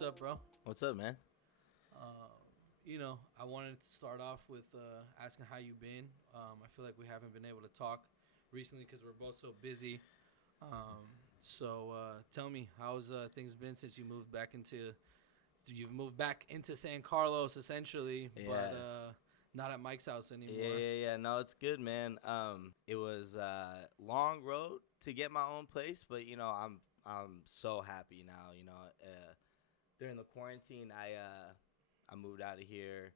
What's up, bro? What's up, man? I wanted to start off with asking how you've been. I feel like we haven't been able to talk recently because we're both so busy. So tell me, how's things been since you've moved back into San Carlos, essentially, but not at Mike's house anymore. Yeah. No, it's good, man. It was a long road to get my own place, but I'm so happy now. During the quarantine, I moved out of here,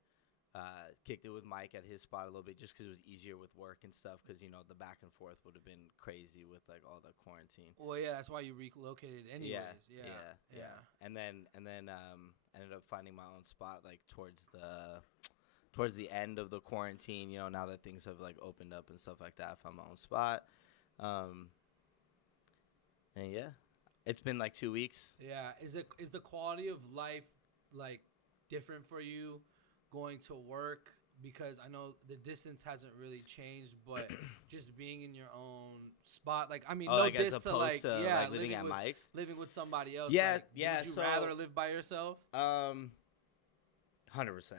kicked it with Mike at his spot a little bit, just because it was easier with work and stuff. Because the back and forth would have been crazy with like all the quarantine. Well, yeah, that's why you relocated anyways. Yeah. And then ended up finding my own spot like towards the end of the quarantine. Now that things have like opened up and stuff like that, I found my own spot. And yeah, it's been like 2 weeks. Yeah, is the quality of life like different for you going to work? Because I know the distance hasn't really changed, but just being in your own spot, like no like diss as to opposed to yeah, living at Mike's, living with somebody else. Yeah, like, yeah. Would you rather live by yourself? 100%.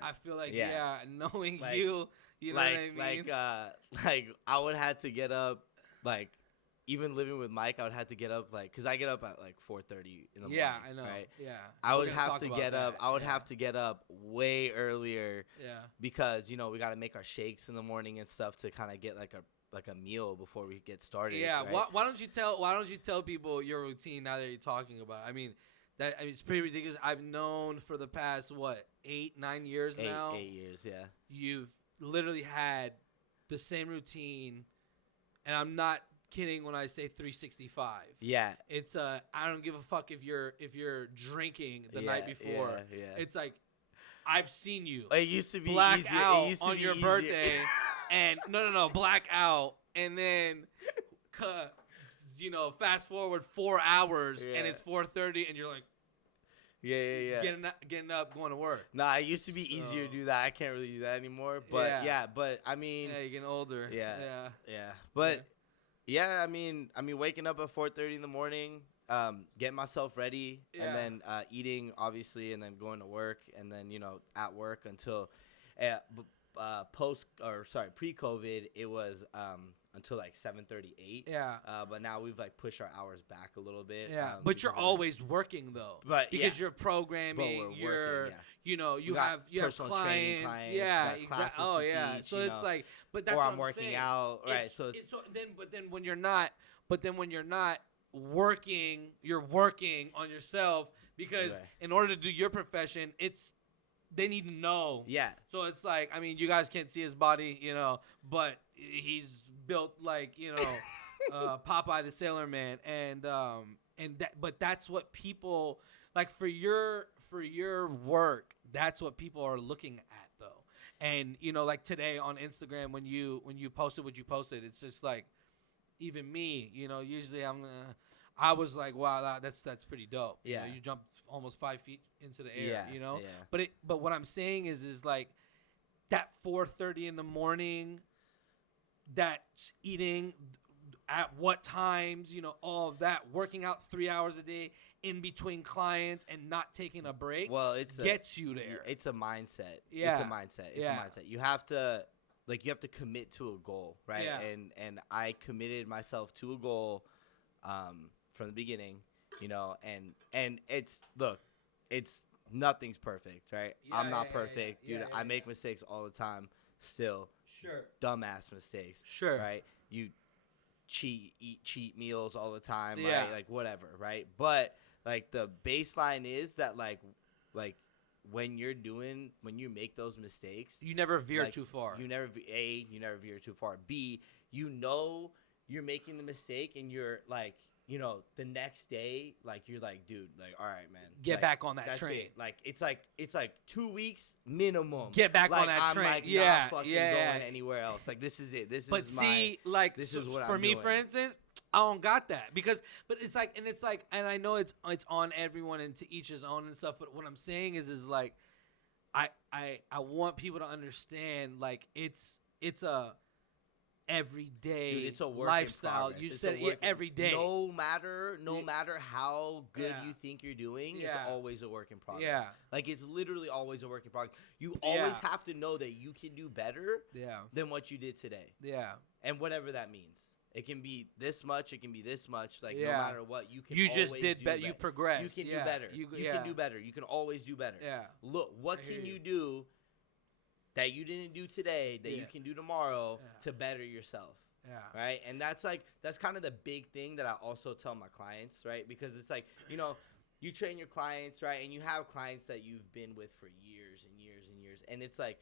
I feel like knowing like, you know what I mean. Like I would have to get up like. Even living with Mike, I would have to get up because I get up at like 4:30 in the morning. Yeah, I know. Right? Yeah, I would have to get up. I would have to get up way earlier. Yeah. Because we got to make our shakes in the morning and stuff to kind of get like a meal before we get started. Yeah. Right? Why don't you tell people your routine now that you're talking about it? I mean, it's pretty ridiculous. I've known for the past 8-9 years now. 8 years, yeah. You've literally had the same routine, and I'm not kidding when I say 365. Yeah. It's I don't give a fuck if you're drinking the night before. Yeah. It's like I've seen you. It used to be black easier. out on your birthday, and no, black out, and then fast forward 4 hours, and it's 4:30, and you're like, yeah, getting up, going to work. Nah, it used to be easier to do that. I can't really do that anymore. But but I mean, you're getting older. Yeah. But. Yeah, I mean, waking up at 4:30 in the morning, getting myself ready, and then eating, obviously, and then going to work, and then at work until pre-COVID, it was until like 7:38. Yeah. But now we've like pushed our hours back a little bit. Yeah. But you're always working though. But because you're programming, you're you have clients. Yeah, exactly. Oh yeah. Teach, so it's like, but that's or what I'm working saying. out, right? But then when you're not working, you're working on yourself because in order to do your profession, they need to know. Yeah. So it's like, I mean, you guys can't see his body, but he's built like, Popeye the Sailor Man, but that's what people like for your work. That's what people are looking at though. And like today on Instagram when you posted what you posted, it's just like even me, usually I was like, wow, that's pretty dope. Yeah. You jumped almost 5 feet into the air, Yeah. But what I'm saying is like that 4:30 in the morning, that's eating at what times, all of that, working out 3 hours a day in between clients and not taking a break. Well, gets you there. It's a mindset. Yeah. It's a mindset. It's a mindset. You have to commit to a goal, right? Yeah. And I committed myself to a goal from the beginning, and it's nothing's perft, right? Yeah, I'm not perfect, dude. I make yeah. mistakes all the time still. Sure. Dumbass mistakes. Sure. Right? You eat cheat meals all the time, Yeah. right? Like whatever, right? But like the baseline is that like when you make those mistakes, You never veer too far. you never veer too far. B, you're making the mistake and you're like, the next day, like you're like, dude, like, all right, man, Get like, back on that that's train. it. Like it's like 2 weeks minimum. Get back like, on that I'm train. Like Yeah, not fucking yeah. going anywhere else. Like this is it. This But is see, this is what for I'm me, doing. for instance, I don't got that but it's like, and I know it's on everyone and to each his own and stuff. But what I'm saying is like, I want people to understand like it's a everyday Dude, it's a work lifestyle. in progress. You It's said a it work every day. No matter how good Yeah. you think you're doing, Yeah. it's always a work in progress. Yeah. Like, it's literally always a work in progress. You always have to know that you can do better than what you did today. Yeah. And whatever that means. It can be this much. It can be this much. Like, no Yeah. matter what, you can You always just did better. You progressed. You can Yeah. do better. You can do better. You can always do better. Yeah. Look, what I hear can you. you do that you didn't do today that you can do tomorrow to better yourself? Yeah. Right. And that's kind of the big thing that I also tell my clients, right? Because it's like, you know, you train your clients, right? And you have clients that you've been with for years and years and years. And it's like,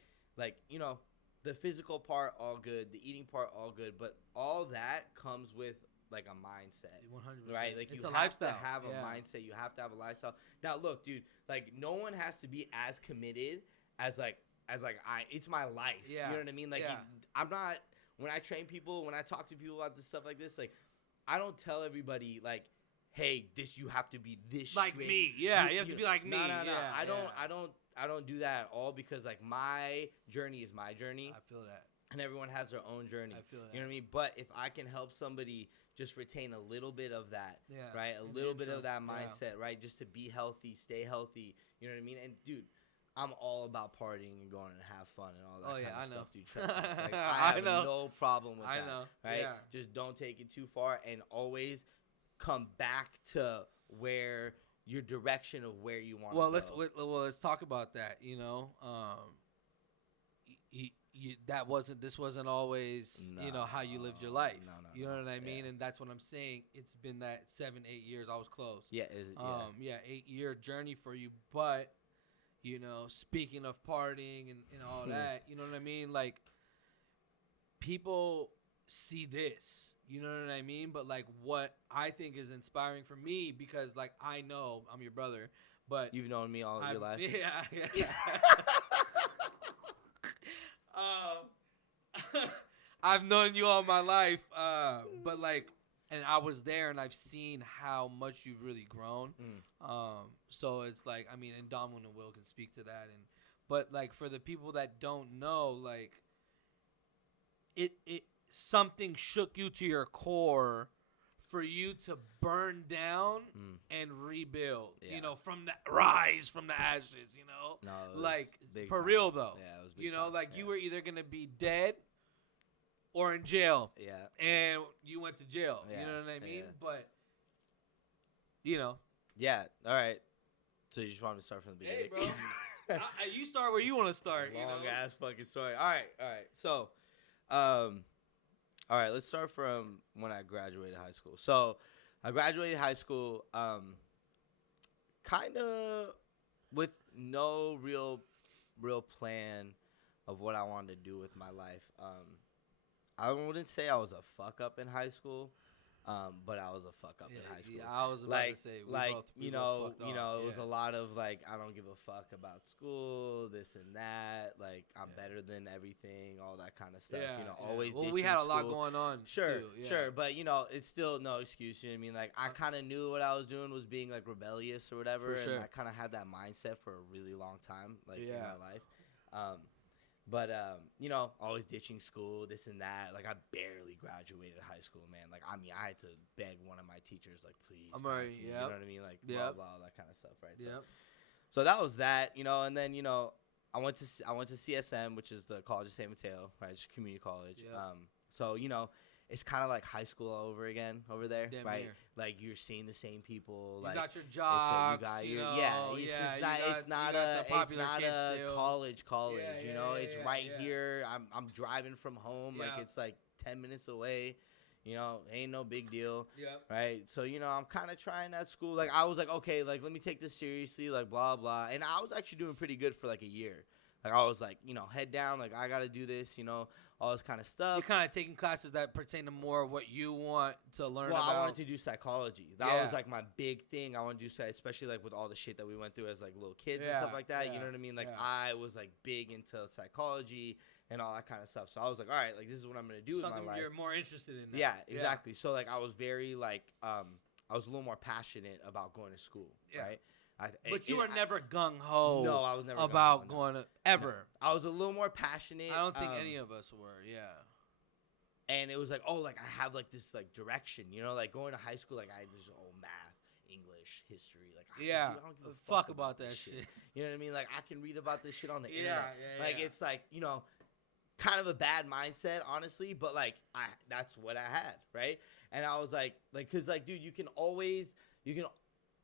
you know, the physical part, all good. The eating part, all good. But all that comes with like a mindset. 100%. Right? Like, it's you a have lifestyle. to have a mindset. You have to have a lifestyle. Now, look, dude, like, no one has to be as committed as it's my life. Yeah. You know what I mean? Like, I'm not, when I train people, when I talk to people about this stuff like this, like, I don't tell everybody, like, hey, you have to be this like straight. me. Yeah, you have to be like me. No. Yeah, I don't do that at all, because like, my journey is my journey. I feel that. And everyone has their own journey. I feel that. You know what I mean? But if I can help somebody just retain a little bit of that, right? A little bit of that mindset, right? Just to be healthy, stay healthy. You know what I mean? And dude, I'm all about partying and going and have fun and all that kind of stuff, dude. Trust me. Like, I have no problem with that. I know. Right? Yeah. Just don't take it too far, and always come back to where your direction of where you want to go. Let's talk about that. You know, this wasn't always how you lived your life. No, you know what I mean? And that's what I'm saying. It's been that 7-8 years. I was close. 8-year journey for you. But you know, speaking of partying and all that, you know what I mean? Like, people see this. You know what I mean? But like, what I think is inspiring for me, because like, I know I'm your brother, but you've known me all of your life. Yeah. I've known you all my life, but like, and I was there, and I've seen how much you've really grown. So it's like, I mean, and Dom and Will can speak to that, but like, for the people that don't know, like, it something shook you to your core for you to burn down and rebuild. You know, rise from the ashes. You know, like, for time. real though. Yeah, it was big you know, time. like, you were either gonna be dead or in jail. Yeah. And you went to jail. Yeah. You know what I mean? Yeah. But, you know. Yeah. All right. So you just want me to start from the beginning? Hey, bro. You start where you want to start. Long ass fucking story. All right. So, all right. Let's start from when I graduated high school. So, I graduated high school, kind of with no real plan of what I wanted to do with my life. I wouldn't say I was a fuck up in high school, but I was a fuck up in high school. Yeah, I was about to say, we both fucked off. It was a lot of like, I don't give a fuck about school, this and that. Like, I'm better than everything, all that kind of stuff. Always. Well, we had a lot going on. Sure, too, sure, but it's still no excuse. You know what I mean? Like, I kind of knew what I was doing was being like rebellious or whatever, For sure. and I kind of had that mindset for a really long time, like in my life. But, always ditching school, this and that. Like, I barely graduated high school, man. Like, I mean, I had to beg one of my teachers, like, please, pass me. You know what I mean? Like, blah, blah, all that kind of stuff, right? So that was that, and then, I went to CSM, which is the College of San Mateo, right? It's a community college. So, it's kind of like high school all over again over there, right? Near. Like, you're seeing the same people. You like, got your jocks, it's not a college. It's right here. I'm driving from home. Like, it's like 10 minutes away. Ain't no big deal. Right. So, I'm kind of trying that school. Like, I was like, okay, like, let me take this seriously, like, blah, blah. And I was actually doing pretty good for like a year. Like, I was like, head down, like, I got to do this, all this kind of stuff. You're kind of taking classes that pertain to more of what you want to learn about. Well, I wanted to do psychology. That was, like, my big thing. I wanted to do, especially, like, with all the shit that we went through as, like, little kids and stuff like that. You know what I mean? Like, I was, like, big into psychology and all that kind of stuff. So I was like, all right, like, this is what I'm going to do with my life. You're more interested in that. Yeah, exactly. So, like, I was very, like, I was a little more passionate about going to school, right? But you were never gung-ho. No, I was never about going to ever. No. I was a little more passionate. I don't think any of us were, and it was like, oh, like I have like this like direction, you know, like going to high school, like I there's math, English, history, like I don't give a fuck about that shit. You know what I mean? Like I can read about this shit on the Yeah, internet. yeah, Like it's like, you know, kind of a bad mindset, honestly, but like that's what I had, right? And I was like, cause like, dude, you can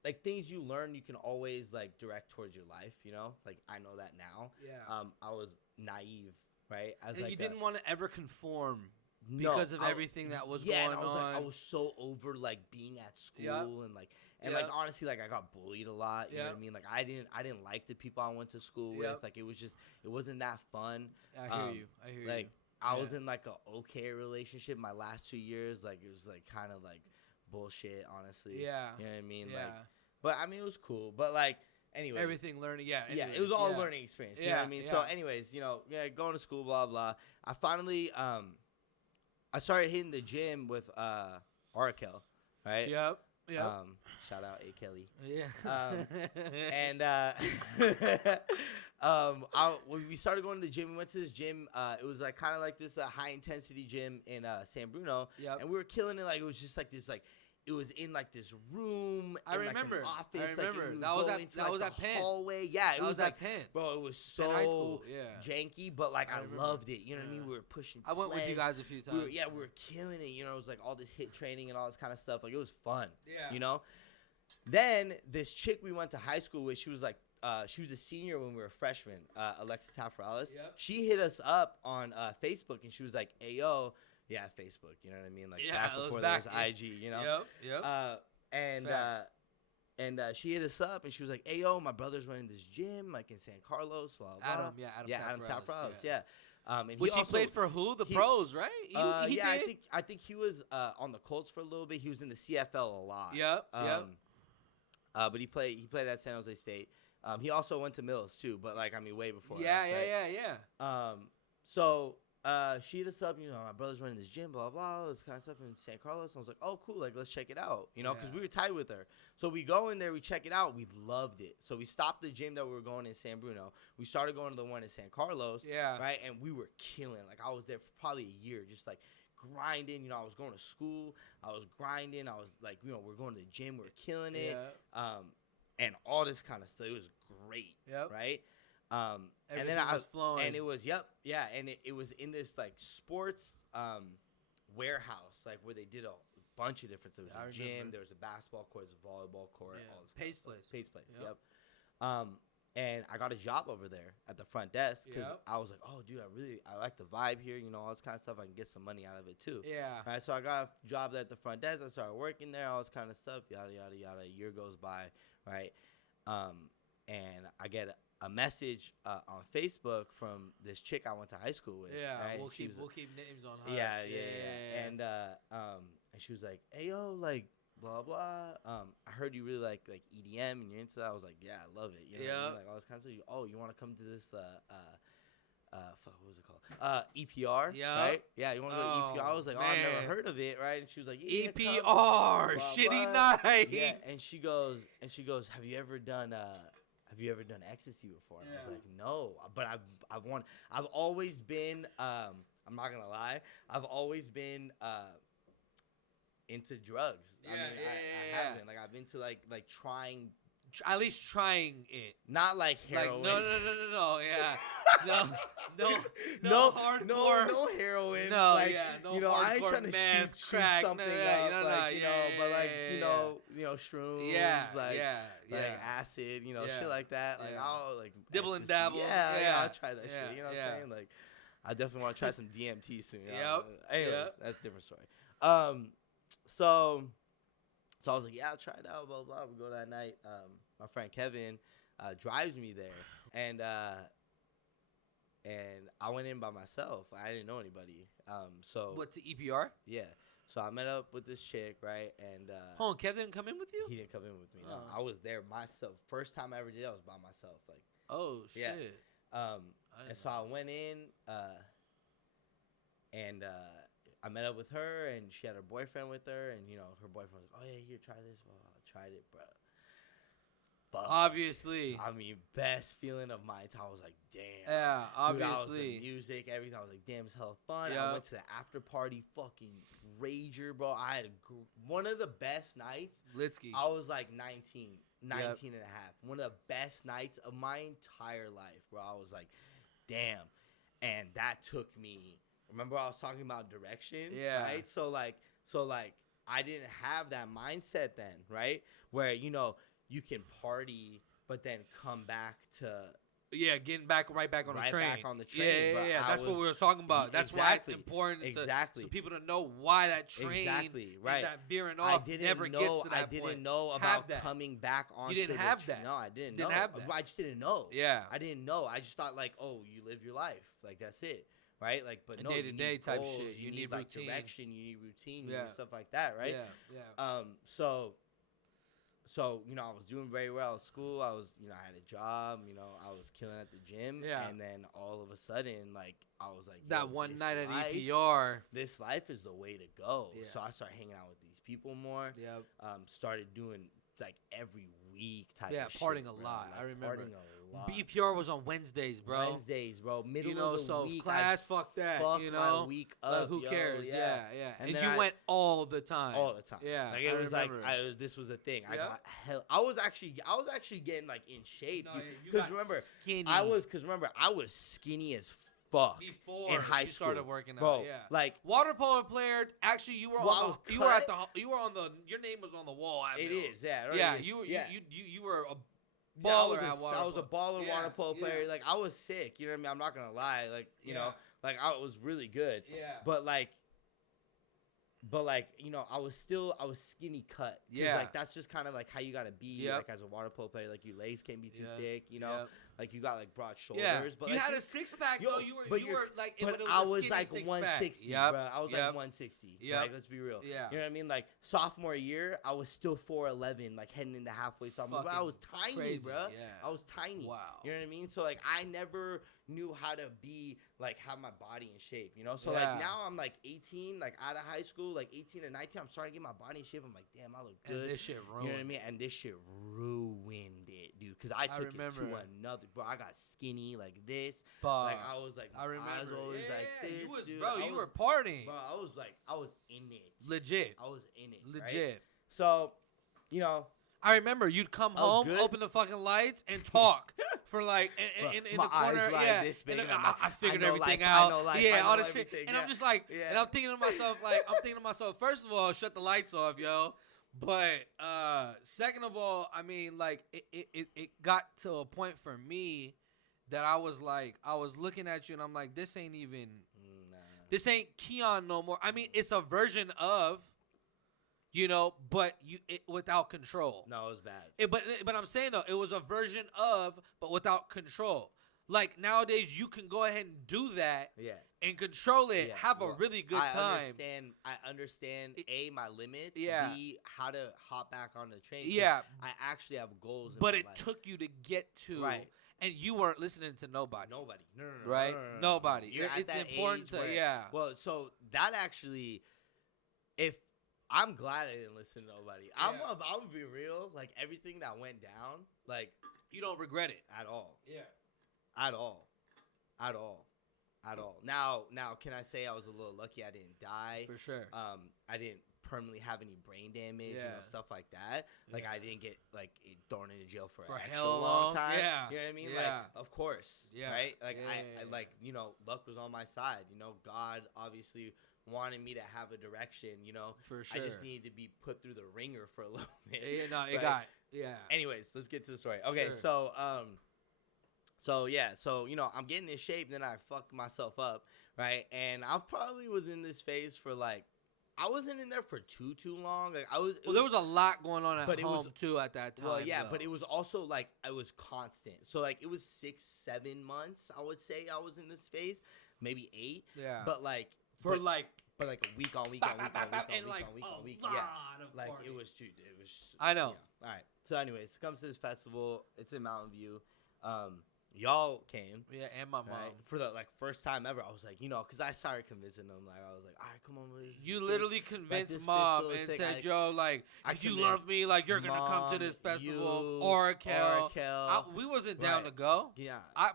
like things you learn, you can always like direct towards your life, you know? Like I know that now. Yeah. I was naive, right? As and like you didn't want to ever conform because of everything that was going and I was on. Like, I was so over like being at school and like like honestly like I got bullied a lot. You know what I mean? Like I didn't like the people I went to school with. Like it wasn't that fun. I hear you. Like I was in like a okay relationship my last 2 years. Like it was like kind of like bullshit, honestly. Yeah. You know what I mean? Yeah. Like, but I mean it was cool. But like anyway. Everything learning, Yeah, it was all a learning experience. You know what I mean? So anyways, you know, going to school, blah blah. I finally I started hitting the gym with Arakel, right? Yep. Shout out A Kelly. Yeah. We started going to the gym. We went to this gym. It was like kind of like this high intensity gym in San Bruno. Yep. And we were killing it. Like it was just like this like. It was in like this room. I remember. Like, an office. I remember. Like, that was at Penn. Hallway. Yeah, it was like Penn. Bro, it was so high school. janky, but like I loved it. You know what I mean? We were pushing. I went with you guys a few times. We were killing it. You know, it was like all this HIIT training and all this kind of stuff. Like it was fun. Yeah. You know. Then this chick we went to high school with, she was like, she was a senior when we were freshmen. Alexa Tafralis. Yep. She hit us up on Facebook and she was like, "Hey yo." Yeah, Facebook, you know what I mean? Like back before there was IG, you know? Yep. And she hit us up and she was like, "Hey yo, my brother's running this gym like in San Carlos, blah blah." Adam Tafralis, yeah. And he played for who? The pros, right? He did? I think he was on the Colts for a little bit. He was in the CFL a lot. Yep. But he played at San Jose State. He also went to Mills too, but like I mean way before. Yeah. So she hit us up, you know, my brother's running this gym, blah, blah, this kind of stuff in San Carlos. And I was like, oh, cool, like, let's check it out, you know, because we were tight with her. So we go in there, we check it out, we loved it. So we stopped the gym that we were going in San Bruno. We started going to the one in San Carlos, right, and we were killing. Like, I was there for probably a year, just, like, grinding. You know, I was going to school, I was grinding, I was, like, you know, we're going to the gym, we're killing it, and all this kind of stuff. It was great, right? And then I was flowing, and it was and it was in this like sports warehouse, like where they did a bunch of different stuff. There was a gym, there was a basketball court, there was a volleyball court, all this Pace place. Yep. And I got a job over there at the front desk because I was like, oh, dude, I like the vibe here, you know, all this kind of stuff. I can get some money out of it too. Yeah. Right. So I got a job there at the front desk. I started working there, all this kind of stuff. Yada yada yada. A year goes by, right? And I get a message on Facebook from this chick I went to high school with. Yeah, right? we'll keep names on her. Yeah. And she was like, "Hey yo, like blah blah. I heard you really like EDM and you're into that." I was like, "Yeah, I love it." You know what I mean? Like all this kind of stuff. Oh, you want to come to this what was it called? EPR, right? Yeah, you want to go to EPR? I was like, "Oh, I've never heard of it," right? And she was like, "Yeah, EPR, blah, shitty blah. nights." Yeah, and she goes, "Have you ever done ecstasy before?" And I was like, "No," but I've always been I'm not gonna lie, I've always been into drugs. I have been. Like I've been to like trying, at least trying it. Not like heroin. Like, no, yeah. No hardcore. No heroin. No, like, no you know, hardcore I ain't trying to meth, shoot crack, something up, like, you know, but like, you know, shrooms, like acid, you know, shit like that. Like, oh, like dibble and dabble. Yeah, I'll try that shit. You know what I'm saying? Like, I definitely want to try some DMT soon. You know? Anyways, that's a different story. So I was like, yeah, I'll try it out, blah, blah. We go that night. My friend Kevin drives me there, and I went in by myself. I didn't know anybody. So what, to EPR? Yeah. So I met up with this chick, right? And hold on, Kevin didn't come in with you? He didn't come in with me. No, I was there myself. First time I ever did, I was by myself. Like, oh shit. Yeah. And so I went in, and I met up with her, and she had her boyfriend with her, and you know her boyfriend was like, "Oh yeah, here, try this." Well, I tried it, bro. fuck. Obviously. I mean, best feeling of my time. I was like, damn. Yeah, Dude, I was obviously. the music, everything. I was like, damn, it's hella fun. Yep. I went to the after party, fucking rager, bro. I had one of the best nights. Litsky. I was like 19 and a half. One of the best nights of my entire life, bro. I was like, damn. And that took me. Remember I was talking about direction? Yeah. Right? So like I didn't have that mindset then, right? Where, you know, you can party but then come back to getting right back on the train. Back on the train. Yeah. That's what we were talking about. That's why it's important so people to know why that train and that veering off never gets to that point. I didn't know about coming back onto You didn't have that. No, I didn't know. Have that. I just didn't know. Yeah. I didn't know. I just thought like, oh, you live your life. Like, that's it. Right? Like, but no, day-to-day type goals, shit. You need like routine. direction. You need routine. You need stuff like that, right? Yeah. So, you know, I was doing very well at school. I was, you know, I had a job. You know, I was killing at the gym. Yeah. And then all of a sudden, like, I was like, that one night at EPR. This life is the way to go. Yeah. So I started hanging out with these people more. Yep. Started doing like every week type of shit. Yeah, partying a lot. I remember. EPR was on Wednesdays, bro. Middle of the week. Class, fuck that. Fuck you know, my week up, who cares? Yeah. And you went all the time. All the time. Yeah. Like, it was like this was a thing. I got I was actually getting like in shape. Because remember, skinny. I was skinny as fuck before in high you school. Started working out. Bro, yeah. Like water polo player. Actually, you were on the. You were at the. You were on the. Your name was on the wall. It is. Yeah. Right? Yeah. You were a baller. I was a baller water polo player. Like, I was sick. You know what I mean? I'm not gonna lie. Like, you know, like, I was really good. Yeah. But like, you know, I was skinny cut. Yeah. Like, that's just kind of like how you gotta be. Like, as a water polo player, like, your legs can't be too thick. You know, like, you got like broad shoulders. Yeah. But you like, had a 6-pack though. You were like. But I was like 160, bro. I was like 160. Yeah. Like, let's be real. Yeah. You know what I mean? Like, sophomore year, I was still 4'11", like heading into halfway sophomore. But I was tiny, crazy, bro. Yeah. I was tiny. Wow. You know what I mean? So like, I never knew how to be like have my body in shape. You know? So like now I'm like 18, like out of high school, like 18 or 19. I'm starting to get my body in shape. I'm like, damn, I look good. And this shit ruined. You know what I mean? And this shit ruined it, dude. Because I took it to another. Bro, I got skinny like this. Like, I was like, I remember. I was always like this, dude. Bro, you were partying. Bro, I was in it. Legit. I was in it. Legit. Right? So, you know. I remember you'd come home, open the fucking lights, and talk for like in the corner. Like this big, I figured everything out. All this shit. And I'm just like, and I'm thinking to myself, first of all, shut the lights off, yo. But second of all, I mean, like it got to a point for me that I was looking at you and I'm like, this ain't Keahn no more. I mean, it's a version of. You know, but without control. No, it was bad. But I'm saying though, it was a version of, but without control. Like nowadays, you can go ahead and do that, and control it, have a really good time. I understand my limits. B, how to hop back on the train. Yeah, I actually have goals. But it took you to get to, and you weren't listening to nobody. No, right? No. Nobody. It's important to Well, so that actually, if. I'm glad I didn't listen to nobody. I'm gonna be real. Like, everything that went down, like, you don't regret it at all. Yeah. At all. Now, can I say I was a little lucky I didn't die? For sure. I didn't permanently have any brain damage, you know, stuff like that. Like, I didn't get like thrown into jail for an extra long time. Yeah. You know what I mean? Yeah. Like, of course. Yeah. Right? Like, I like, you know, luck was on my side. You know, God obviously wanted me to have a direction, you know. For sure. I just needed to be put through the ringer for a little bit. Anyways, let's get to the story. Okay, so so you know, I'm getting in shape, then I fucked myself up, right? And I probably was in this phase for like, I wasn't in there for too long. Like, there was a lot going on at home too at that time. Well, yeah, but it was also like I was constant. So like it was 6-7 months, I would say I was in this phase, maybe 8. Yeah. But like a week on week. Yeah. Like it was, dude. It was. I know. Yeah. All right. So anyways, comes to this festival. It's in Mountain View. y'all came. Yeah, and my mom. Right? For the first time ever, I was like, because I started convincing them. Like, I was like, all right, come on, you literally convinced mom and said, "Yo, like, if you love me, like, you're gonna come to this festival, Arakel." We wasn't down to go. Yeah, I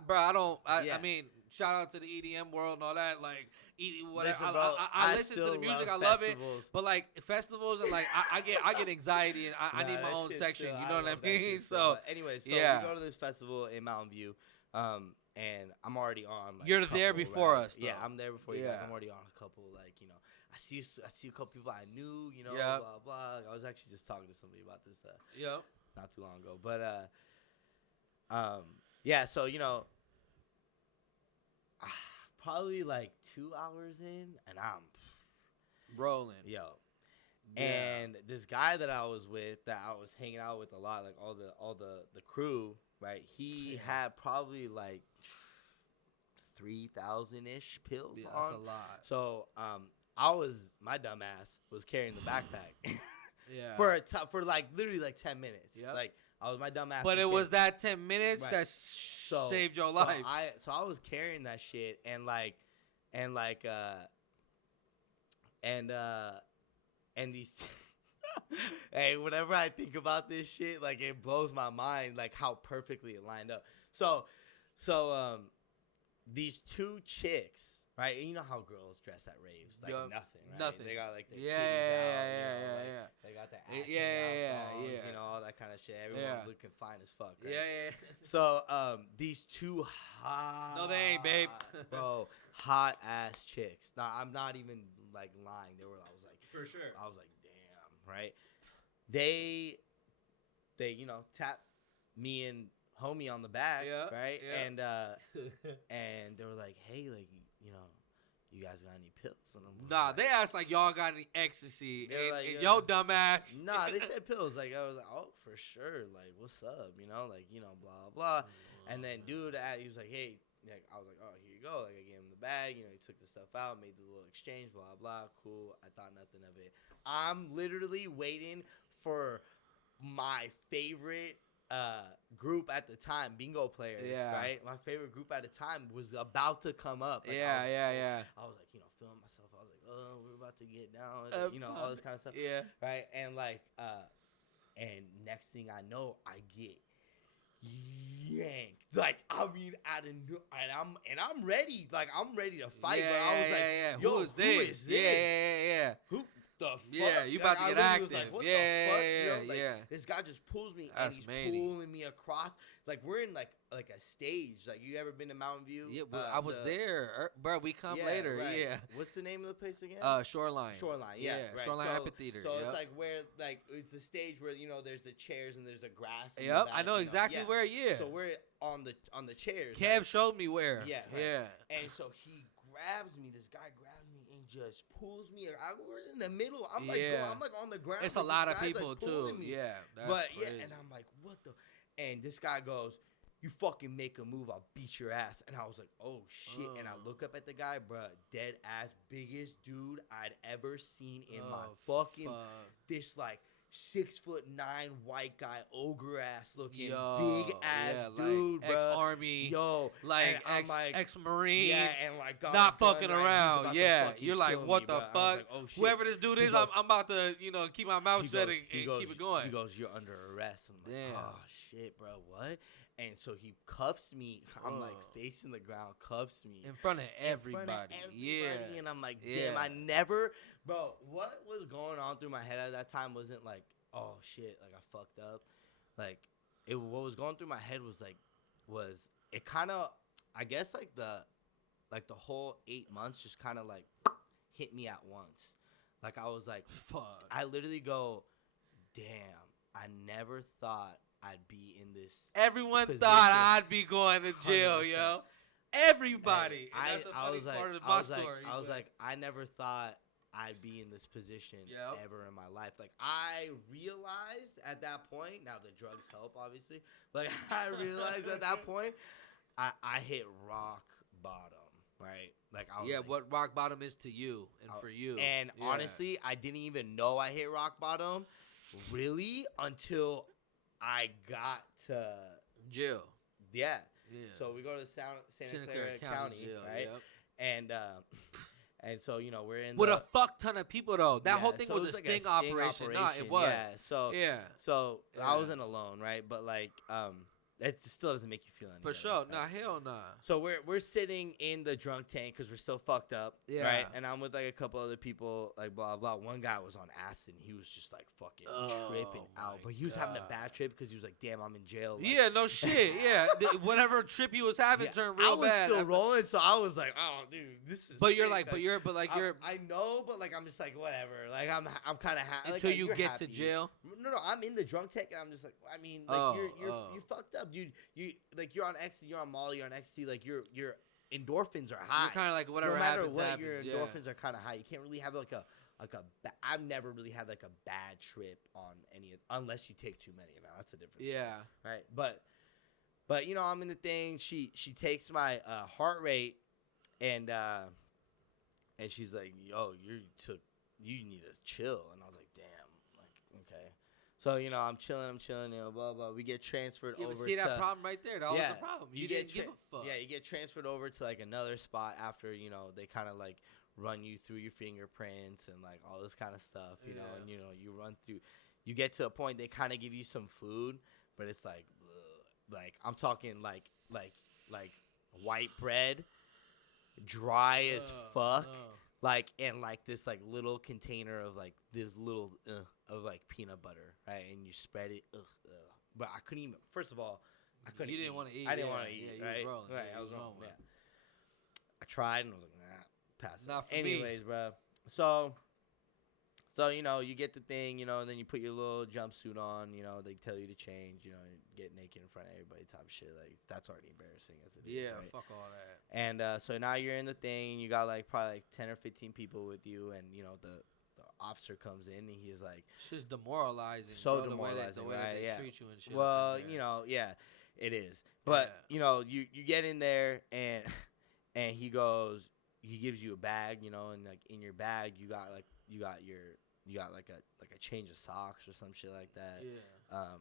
mean, shout out to the EDM world and all that. Like, whatever. Listen, bro, I listen to the music. I love it. But like festivals and like, I get anxiety and I need my own section. You know what I mean? So anyway, we go to this festival in Mountain View. And I'm already on. Like, you're there before us. Though. Yeah, I'm there before you guys. I'm already on a couple. Like, I see a couple people I knew. Blah blah. I was actually just talking to somebody about this. Not too long ago, but yeah. So probably like 2 hours in, and I'm rolling. Yo. Yeah. And this guy that I was with, that I was hanging out with a lot, like all the crew, right? He had probably like 3,000-ish pills. Yeah, on. That's a lot. So my dumb ass was carrying the backpack. Yeah. For like literally like 10 minutes. Yep. Like my dumb ass. But it was that 10 minutes that saved your life. So I was carrying that shit and these hey, whenever I think about this shit, like it blows my mind like how perfectly it lined up. So these two chicks, right? And you know how girls dress at raves, like nothing, right? Nothing. They got like their titties out, they got their ass yeah, all that kind of shit. Everyone looking fine as fuck, right? Yeah. So these two hot, no, they ain't, babe, bro, hot ass chicks. Now I'm not even like lying. I was like, for sure. I was like, damn, right? They tap me and homie on the back, right? Yeah. And they were like, hey, like, you guys got any pills? And I'm they asked like, y'all got any ecstasy? And, like, and yo, dumbass. Nah, they said pills. Like, I was like, oh, for sure. Like, what's up? Blah, blah. And then dude, he was like, hey, like, I was like, oh, here you go. Like, I gave him the bag. He took the stuff out, made the little exchange, blah, blah. Cool. I thought nothing of it. I'm literally waiting for my favorite group at the time, bingo players, right? My favorite group at the time was about to come up. Like, yeah. I was like, feeling myself. I was like, oh, we're about to get down, all this kind of stuff. Yeah. Right? And like, and next thing I know, I get yanked. Like, I mean, and I'm ready. Like, I'm ready to fight. Yeah, but I was like, yo, who is this? Yeah. Who the fuck? Yeah, you about to get active. Was like, what the fuck? Yeah. This guy just pulls me That's and he's pulling me across. Like, we're in like a stage. Like, you ever been to Mountain View? Yeah, I was there, bro. We come later. Right. Yeah. What's the name of the place again? Shoreline. Yeah. Right. Shoreline Amphitheater. So it's like where it's the stage where there's the chairs and there's the grass. Yep, I know exactly where. Yeah. So we're on the chairs. Kev showed me where. Yeah. Right. Yeah. And so he grabs me. This guy grabs me and just pulls me. We're in the middle. I'm like, I'm like on the ground. It's a lot of people too. Yeah. But crazy. And I'm like, what the? And this guy goes, you fucking make a move, I'll beat your ass. And I was like, oh shit. And I look up at the guy, bruh, dead ass, biggest dude I'd ever seen in my fucking this like 6'9" white guy, ogre ass looking, big ass dude, like ex-army, like ex-marine, and like not fucking around, You're like, what me, the fuck? Like, oh, whoever this dude is, I'm about to, keep my mouth shut and keep it going. He goes, you're under arrest. I'm like, oh shit, bro, what? And so he cuffs me. I'm like facing the ground, cuffs me in front of everybody. And I'm like, damn, I never, bro. What was going on through my head at that time wasn't like, oh shit, like I fucked up. Like what was going through my head was it kind of, I guess like the whole 8 months just kind of like hit me at once. Like I was like, fuck. I literally go, damn, I never thought I'd be in this. Everyone position. Thought I'd be going to jail, 100%. Yo. Everybody. And that's the funny part of my story. I was like, I never thought I'd be in this position ever in my life. Like, I realized at that point, now the drugs help, obviously. Like, I realized at that point, I hit rock bottom, right? Like, I was like, what rock bottom is to you and for you. And honestly, I didn't even know I hit rock bottom, really, until I got to jail. Yeah. Yeah. So we go to Santa Clara County, jail, right? Yep. And so we're in with a fuck ton of people though. That whole thing so was it a like sting operation. Nah, it was. Yeah. So I Yeah. wasn't alone, right? But it still doesn't make you feel any For better, sure. right? Nah, hell nah. So we're sitting in the drunk tank because we're still fucked up, Yeah. right? And I'm with like a couple other people, like blah blah. One guy was on acid, and he was just like fucking tripping out, but he was having a bad trip because he was like, "Damn, I'm in jail." Like, yeah, no shit. Yeah, whatever trip he was having turned real bad. I was still rolling, so I was like, "Oh, dude, this is." But you're sick. like, I know, but like, I'm just like, whatever. Like, I'm kind of happy until you get happy. to jail. No, I'm in the drunk tank, and I'm just like, I mean, like, you're fucked up, dude. You're on ecstasy, you're on Molly, you're on ecstasy, like your endorphins are high. You're kind of like whatever no matter happens, what, happens. your endorphins are kind of high. You can't really have like a I've never really had like a bad trip on unless you take too many. Now that's a different story, right? But I'm in the thing. She takes my heart rate and she's like, "Yo, you need to chill." And I was like, "Damn, like okay." So, I'm chilling, blah, blah. We get transferred over see that problem right there? That was the problem. You didn't give a fuck. Yeah, you get transferred over to, like, another spot after, they kind of, like, run you through your fingerprints and, like, all this kind of stuff, you know. And, you run through. You get to a point, they kind of give you some food, but it's, like, ugh, like, I'm talking, like white bread, dry as fuck. No. Like, and like this like little container of like this little of like peanut butter, right? And you spread it. But I couldn't even. First of all, I couldn't. You didn't want to eat. I didn't want to eat. Yeah, right? You was rolling. Right. Yeah, I was rolling. Yeah. I tried and I was like, nah, pass it. Not for Anyways, me. bro. So you get the thing, and then you put your little jumpsuit on. They tell you to change. Get naked in front of everybody, type of shit. Like that's already embarrassing as it is. Yeah, right? fuck all that. And so now you're in the thing. You got like probably like 10 or 15 people with you, and the officer comes in and he's like, it's just demoralizing. So bro, demoralizing, the way right? that they treat you and shit. Well, yeah, it is. But you get in there and he gives you a bag, and like in your bag you got like a change of socks or some shit like that. Yeah.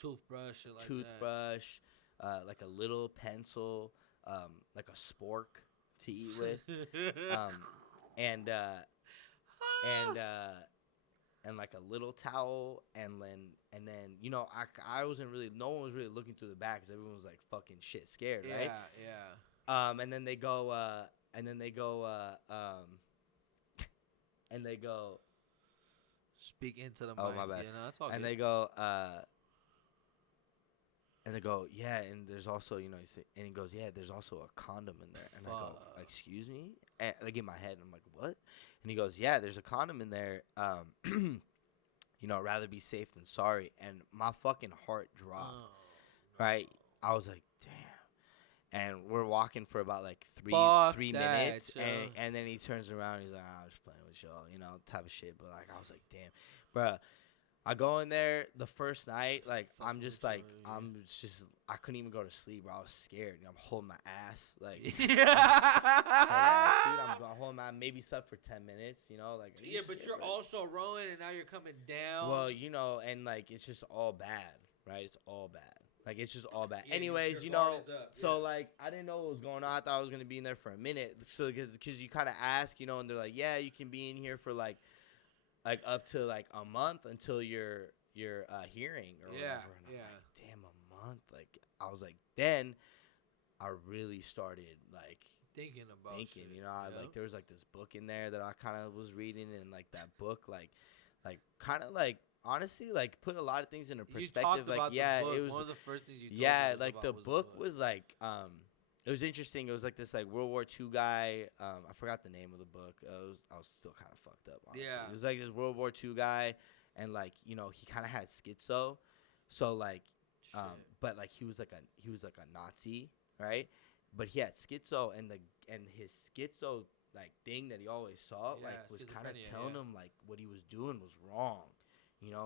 Toothbrush, shit like toothbrush, like a little pencil, like a spork to eat with, and like a little towel, and then I wasn't really, no one was really looking through the bag because everyone was like fucking shit scared, right? Yeah. And then they go Speak into the mic. Oh, my bad. That's all and good. they go, yeah, and there's also, he goes, yeah, there's also a condom in there. And I go, excuse me? And like in my head, I'm like, what? And he goes, yeah, there's a condom in there. Rather be safe than sorry. And my fucking heart dropped, right? I was like, damn. And we're walking for about like three minutes, and then he turns around. He's like, "I was playing with y'all, type of shit." But like, I was like, "Damn, bruh." I go in there the first night, like I couldn't even go to sleep, bro. I was scared. I'm holding my ass, like, dude, I'm holding my. Maybe slept for 10 minutes, like. Yeah, but you're also rolling, and now you're coming down. Well, and like it's just all bad, right? It's all bad. Like, it's just all bad. Yeah, anyways, your guard is up, so, like, I didn't know what was going on. I thought I was going to be in there for a minute. So, because you kind of ask, and they're like, yeah, you can be in here for, like up to, like, a month until your hearing or whatever. And I'm like, damn, a month? Like, I was like, then I really started, like, thinking, shit. Like, there was, like, this book in there that I kind of was reading, and, like, that book, like kind of, like, honestly, like, put a lot of things into perspective. Like, it was one of the first things you told me was like about the was book was like it was interesting. It was like this like World War II guy. I forgot the name of the book. I was still kind of fucked up, honestly. Yeah. It was like this World War II guy, and like he kind of had schizo, so like but like he was like a Nazi, right? But he had schizo, and his schizo like thing that he always saw was kind of telling him like what he was doing was wrong.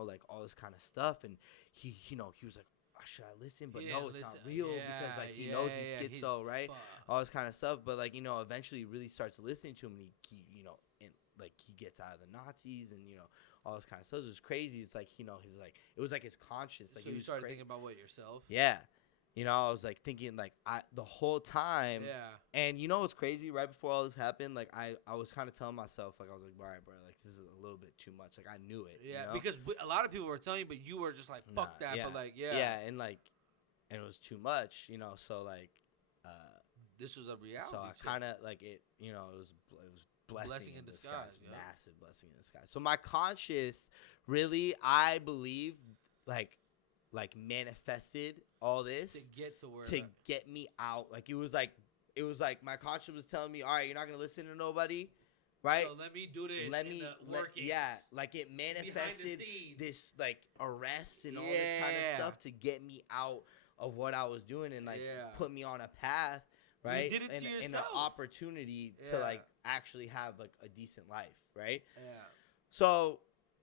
Like all this kind of stuff, and he was like, oh, should I listen? But no, it's not real because like he knows he's schizo, right? All this kind of stuff, but like eventually he really starts listening to him, and he and like he gets out of the Nazis, and all this kind of stuff. It was crazy. It's like his like it was like his conscience. Like so he you was started thinking about what yourself. Yeah, You know, I was like thinking like the whole time. Yeah. And you know what's crazy? Right before all this happened, like I was kind of telling myself, like I was like, all right, bro, like this is a little bit too much. Like I knew it. Yeah, you know? because a lot of people were telling you, but you were just like, fuck that. Yeah. But like, Yeah, and it was too much, you know. So like, this was a reality. so I kind of like it, you know. It was blessing in disguise, yeah. massive blessing in disguise. So my conscious, really, I believe, like manifested all this to get to where to get me out. Like it was like my conscience was telling me, all right, you're not gonna listen to nobody, right? So let me do this. Like it manifested this like arrest and all this kind of stuff to get me out of what I was doing and like put me on a path, right? You did it to yourself. And an opportunity to like actually have like a decent life, right? Yeah. So,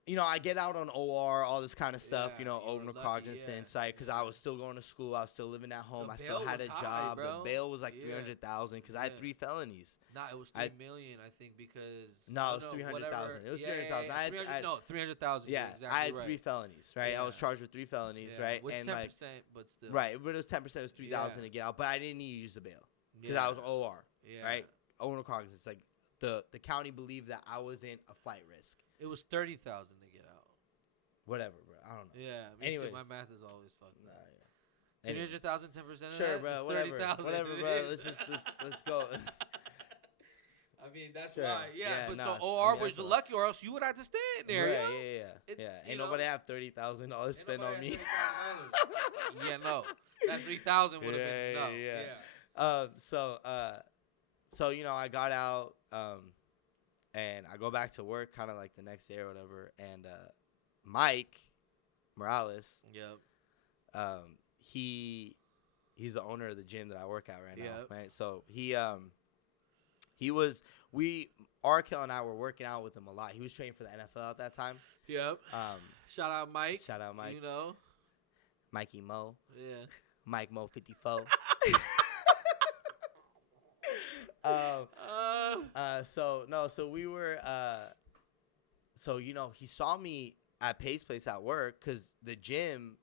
you know, I get out on OR, all this kind of stuff, you know, you were overcognizance, right? Because I was still going to school. I was still living at home. The I still had a bail was job. high, bro. The bail was like $300,000 because I had 3 felonies. Nah, it was $3 million, I think, because no, it was 300,000. It was 300,000. No, 300,000. Yeah, exactly I had right. 3 felonies, right? I was charged with 3 felonies, right? Which and 10%, like, but still. right, but it was 10%. It was 3,000 to get out, but I didn't need to use the bail because I was OR, right? Overcognizance. Like the county believed that I wasn't a flight risk. It was 30,000 to get out. Whatever, bro. I don't know. Yeah, me Anyways, too. My math is always fucked up. Yeah. 300,000, 10% of Sure, that bro. is Whatever, 30,000. whatever, bro. Let's go. I mean, that's Sure. why. Yeah, but nah, so OR was that's lucky, or else you would have to stay in there. Right, Yeah. yeah. Ain't nobody have $30,000 spent on me. Yeah, no. That 3,000 would have been no. Yeah. So you know, I got out, and I go back to work kind of like the next day or whatever, and Mike Morales, he's the owner of the gym that I work at right now, right? So Arakel and I were working out with him a lot. He was training for the NFL at that time. Yep. Shout out Mike. You know, Mikey Mo. Yeah. Mike Mo 54. So we were so you know, he saw me at Pace Place at work because the gym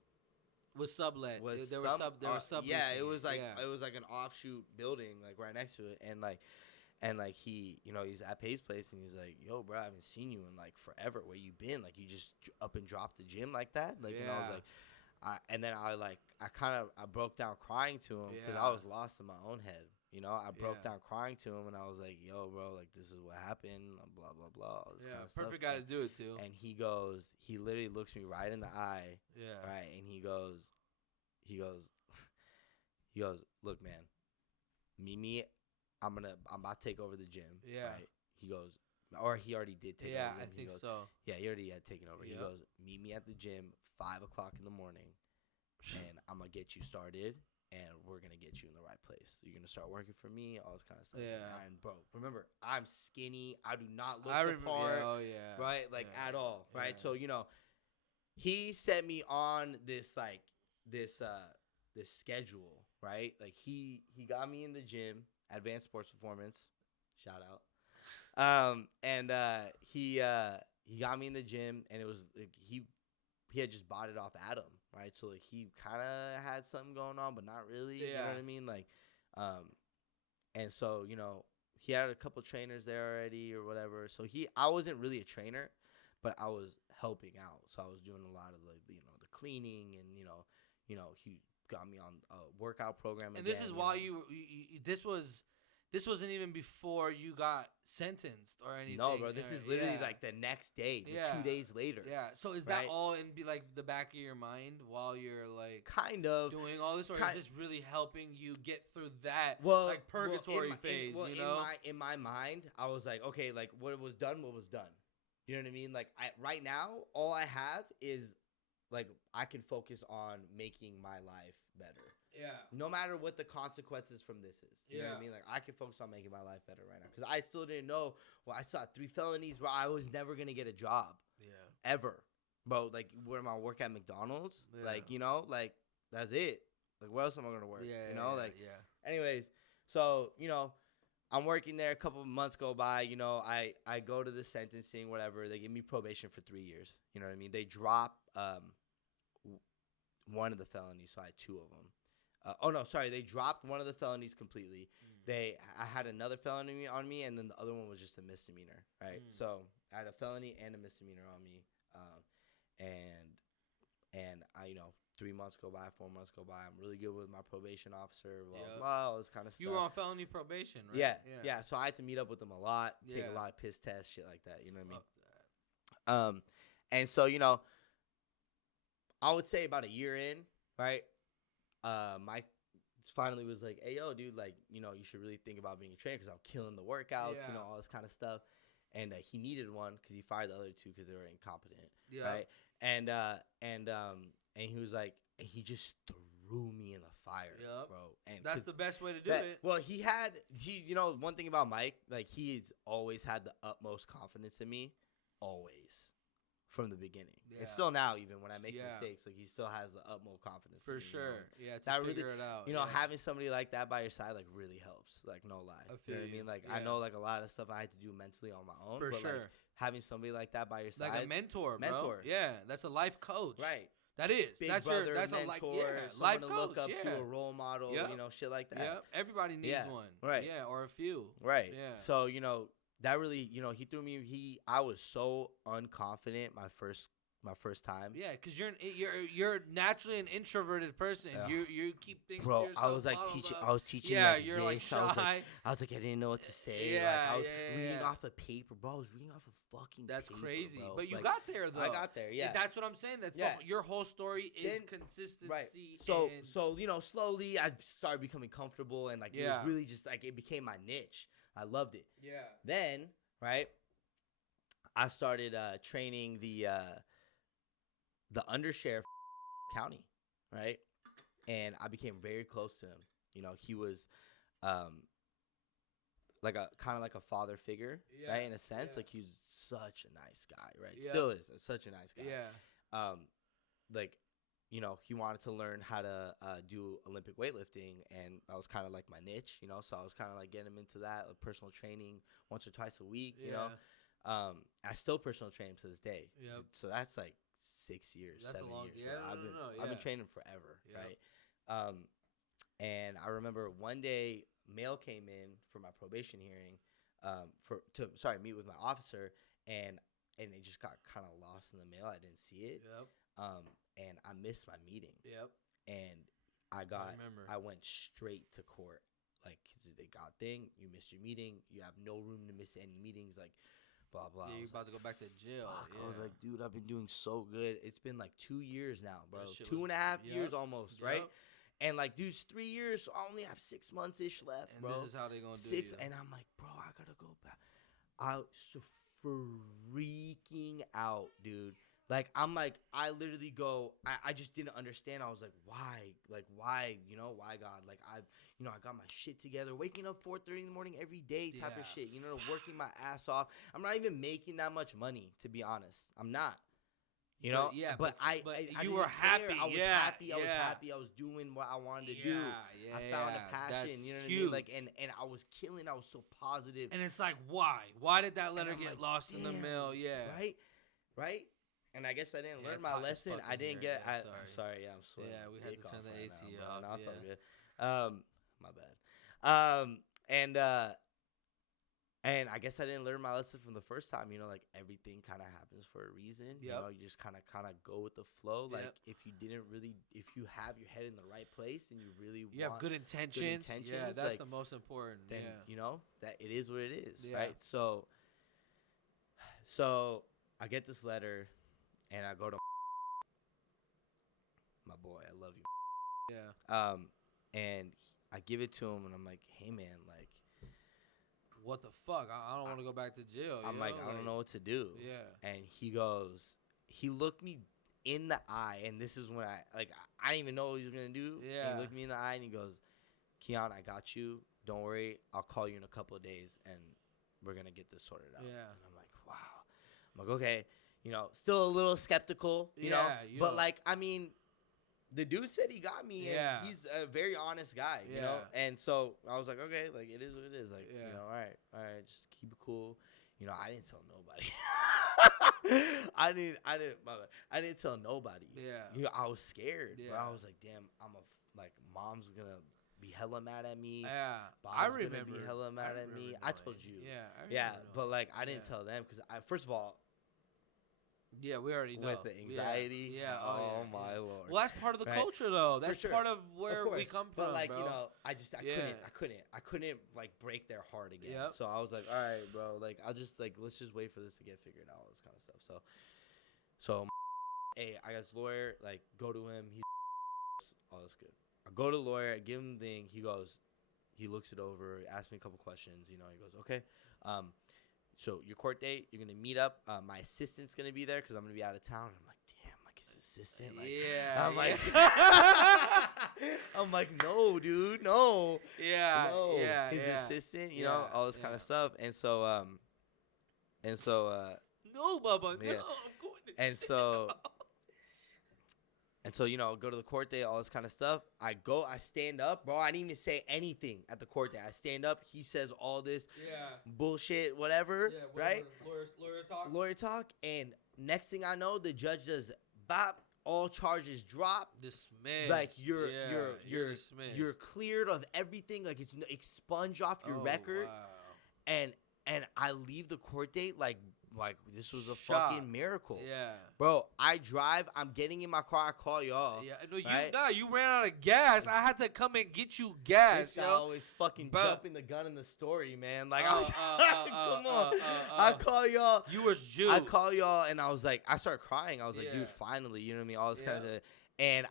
was sublet. There were sub. Yeah, it was like an offshoot building like right next to it, and he, you know, he's at Pace Place and he's like, yo, bro, I haven't seen you in like forever. Where you been? Like you just up and dropped the gym like that? Like, you know, I was like, and then I broke down crying to him because I was lost in my own head. You know, I broke down crying to him and I was like, yo, bro, like this is what happened, blah, blah, blah. All this kind of stuff. Perfect guy to do it too. And he literally looks me right in the eye. Yeah. Right. And he goes, look, man, Mimi, I'm about to take over the gym. Yeah. Right? He goes, or he already did take over. Yeah, I think so. Yeah, he already had taken over. Yep. He goes, meet me at the gym 5 o'clock in the morning, and I'm going to get you started, and we're going to get you in the right place. You're going to start working for me, all this kind of stuff. Yeah. And, bro, remember, I'm skinny. I do not look the part. Oh, yeah. Right? Like, at all. Right? Yeah. So, you know, he set me on this, like, this schedule, right? Like, he got me in the gym, Advanced Sports Performance. Shout out. And he got me in the gym, and it was like he had just bought it off Adam, right? So like he kind of had something going on, but not really. Yeah. You know what I mean? Like, and so, you know, he had a couple trainers there already or whatever. So I wasn't really a trainer, but I was helping out. So I was doing a lot of the cleaning, and you know he got me on a workout program. And this is why this wasn't even before you got sentenced or anything. No, bro. This is literally like the next day, 2 days later. Yeah. So is that all in like the back of your mind while you're like kind of doing all this, or is this really helping you get through that like purgatory phase? You know, in my mind, I was like, okay, like what was done. You know what I mean? Like right now, all I have is like I can focus on making my life better. Yeah. No matter what the consequences from this is. You know what I mean? Like, I can focus on making my life better right now. Because I still didn't know. Well, I saw 3 felonies, bro. I was never going to get a job. Yeah. Ever. Bro, like, where am I work at McDonald's? Yeah. Like, you know, like, that's it. Like, where else am I going to work? Yeah. You know, anyways, so, you know, I'm working there. A couple of months go by. You know, I go to the sentencing, whatever. They give me probation for 3 years. You know what I mean? They drop one of the felonies, so I had 2 of them. They dropped one of the felonies completely. I had another felony on me, and then the other one was just a misdemeanor, right? So I had a felony and a misdemeanor on me, and I, 3 months go by, 4 months go by. I'm really good with my probation officer, all this kind of stuff. You were on felony probation, right? Yeah. So I had to meet up with them a lot, take a lot of piss tests, shit like that. You know what I mean? And so I would say about a year in, right? Mike finally was like, "Hey, yo, dude, like, you should really think about being a trainer because I'm killing the workouts, all this kind of stuff." And he needed one because he fired the other two because they were incompetent, right? And he was like, he just threw me in the fire, bro. And that's the best way to do it. Well, one thing about Mike, like, he's always had the utmost confidence in me, always. From the beginning, and still now, even when I make mistakes, like, he still has the utmost confidence. For in me, sure, to figure it out. Having somebody like that by your side, like, really helps. Like, no lie. You know what I mean? Like, I know, like, a lot of stuff I had to do mentally on my own. For but, sure. like, having somebody like that by your side, like a mentor, bro. Yeah, that's a life coach. Right. That is. Big that's brother, that's mentor, a life someone coach. to look up to, a role model, shit like that. Yep. Everybody needs one. Right. Yeah, or a few. Right. Yeah. So, that really, he threw me. I was so unconfident my first time. Yeah, because you're naturally an introverted person. You keep thinking. Bro, to yourself, I was like teaching. I was teaching. Yeah, like you're this. like shy. I was like, I didn't know what to say. Yeah, I was reading off a paper, bro. I was reading off a fucking. That's paper, crazy. bro. But you got there though. I got there. Yeah. That's what I'm saying. That's your whole story is consistency. Right. So slowly I started becoming comfortable, and like it was really just like it became my niche. I loved it. Yeah. Then I started training the undersheriff county, right? And I became very close to him. He was like a kind of like a father figure, right? In a sense, like he was such a nice guy, right? Still is such a nice guy. Yeah. He wanted to learn how to do Olympic weightlifting, and that was kind of like my niche, So I was kind of like getting him into that, like personal training once or twice a week, I still personal train him to this day. Yep. So that's like 6 years, that's 7 years. Yeah, I've been training forever, right? And I remember one day mail came in for my probation hearing, meet with my officer, and it just got kind of lost in the mail. I didn't see it. Yep. And I missed my meeting. Yep. And I went straight to court. Like, they got thing, you missed your meeting, you have no room to miss any meetings, like, blah, blah. Yeah, you're about to go back to jail. Yeah. I was like, dude, I've been doing so good. It's been like 2 years now, bro. 2.5 years almost, right? And like, dude, 3 years, I only have 6 months-ish left, and bro. This is how they gonna do you. And I'm like, bro, I gotta go back. I was freaking out, dude. Like, I literally go, I just didn't understand. I was like, why? Like, why? Why, God? Like, I got my shit together, waking up 4:30 in the morning every day type of shit, working my ass off. I'm not even making that much money, to be honest. I'm not. But you were happy. I was happy. I was happy. I was doing what I wanted to do. I found a passion. That's you know what huge. I mean? Like, and I was killing. I was so positive. And it's like, why? Why did that letter get lost in the mail? Yeah. Right. And I guess I didn't learn my lesson. I didn't get. I'm sorry. Yeah, I'm sweating. Yeah, we had to turn the AC off. No, it's all good. My bad. And I guess I didn't learn my lesson from the first time. Like, everything kind of happens for a reason. Yep. You just kind of go with the flow. Like, Yep. if you have your head in the right place and you really have good intentions. Yeah, that's like, the most important. Then that it is what it is, Yeah. right? So I get this letter. And I go to my boy, I love you. Yeah. And I give it to him, and I'm like, hey, man, like, what the fuck? I don't want to go back to jail. I'm like, I don't know what to do. Yeah. And he looked me in the eye, and this is when I didn't even know what he was going to do. Yeah. And he looked me in the eye, and he goes, Keahn, I got you. Don't worry. I'll call you in a couple of days, and we're going to get this sorted out. Yeah. And I'm like, wow. I'm like, okay. Still a little skeptical, but like, I mean, the dude said he got me, and he's a very honest guy, you know? And so I was like, okay, like, it is what it is. Like, all right, just keep it cool. I didn't tell nobody. I didn't tell nobody. Yeah. I was scared, Yeah. bro. I was like, damn, like mom's gonna be hella mad at me. Yeah, Bob's I gonna remember. be hella mad at me. I told you. Yeah, But like I didn't tell them because first of all, yeah, we already know with the anxiety. Yeah. Oh my lord. Well, that's part of the culture, though. That's sure. part of where we come from. But like bro. you know, I couldn't like break their heart again. Yep. So I was like, all right, bro. Like I'll just like let's just wait for this to get figured out, all this kind of stuff. So, hey, I got this lawyer. Like go to him. He's all that's good. I go to the lawyer. I give him the thing. He looks it over. Asks me a couple questions. You know, he goes, okay. So your court date, you're gonna meet up. My assistant's gonna be there because I'm gonna be out of town. I'm like, damn, like his assistant. Like, yeah. I'm like, I'm like, no, dude, no. Yeah. No. Yeah. His assistant, you know, all this kind of stuff. And so, no, Bubba. Yeah. No, I'm going to And so, you know, go to the court date, all this kind of stuff. I stand up, bro. I didn't even say anything at the court date. I stand up. He says all this bullshit, whatever, right? Lawyer talk. And next thing I know, the judge does bop. All charges drop. Dismissed. Like you're dismissed. You're cleared of everything. Like it's expunged off your record. Wow. And I leave the court date like this was a Shocked. fucking miracle. Yeah. Bro, I drive. I'm getting in my car. I call y'all. Yeah. No, right? you ran out of gas. I had to come and get you gas. This guy always fucking jumping the gun in the story, man. Like I was, come on. I call y'all. You was juiced. I call y'all, and I was like, I started crying. I was like, dude, finally, you know what I mean? All this kind of stuff. And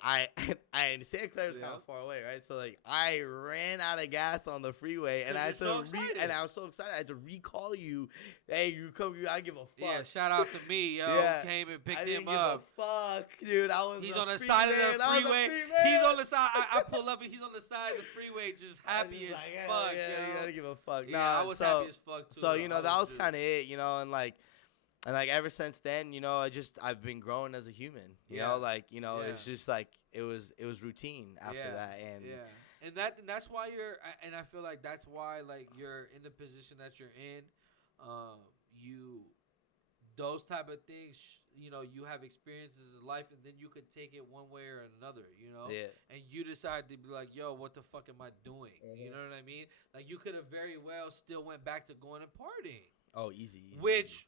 Santa Clara's kind of far away, right? So like, I ran out of gas on the freeway, and I had to and I was so excited. I had to recall you. Hey, you come? I give a fuck. Yeah, shout out to me, yo. Came and picked him up. Fuck, dude. He's on the side of the freeway. He's on the side. I pull up and he's on the side of the freeway, just happy as fuck. Yeah, you gotta give a fuck. Yeah, I was happy as fuck too. So you know that was kind of it, you know, and like ever since then, you know, I've been growing as a human. You know, like, you know, it's just like it was routine after that, and that's why I feel like that's why like you're in the position that you're in. Those type of things, you know, you have experiences in life, and then you could take it one way or another, you know. Yeah. And you decide to be like, yo, what the fuck am I doing? Mm-hmm. You know what I mean? Like you could have very well still went back to going and partying. Oh, easy. Which.